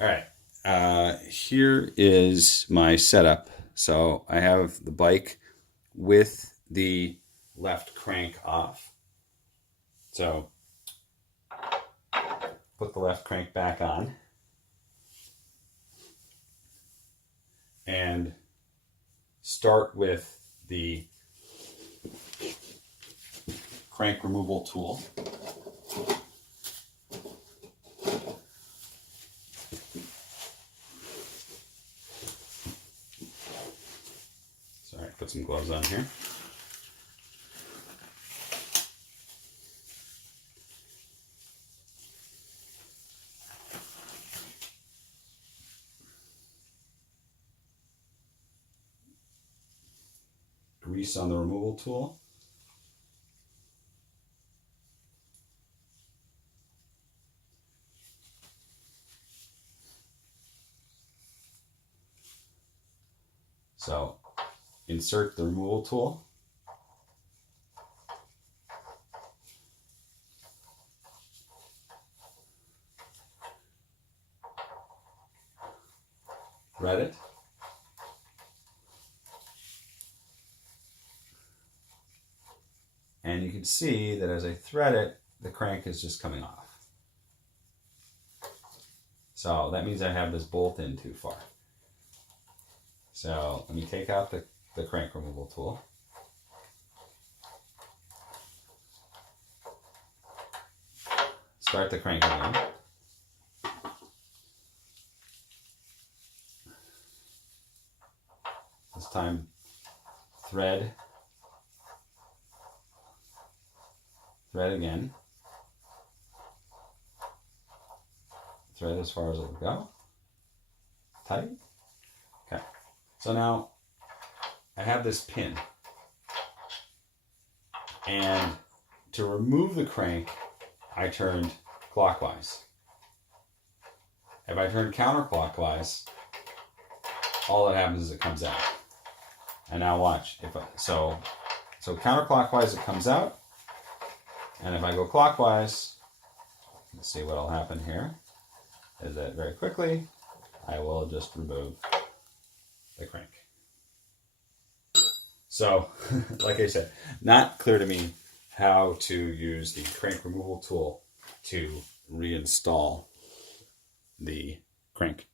All right. Here is my setup. So I have the bike with the left crank off. So put the left crank back on and start with the crank removal tool. Sorry, put some gloves on here. Grease on the removal tool. So insert the removal tool. Thread it. And you can see that as I thread it, the crank is just coming off. So that means I have this bolt in too far. So let me take out the crank removal tool. Start the crank again. This time thread again. Thread as far as it will go. Tight. Okay. So now I have this pin. And to remove the crank, I turned clockwise. If I turn counterclockwise, all that happens is it comes out. And now watch. So counterclockwise it comes out. And if I go clockwise, let's see what will happen here. Is that very quickly, I will just remove the crank. So, like I said, not clear to me how to use the crank removal tool to reinstall the crank.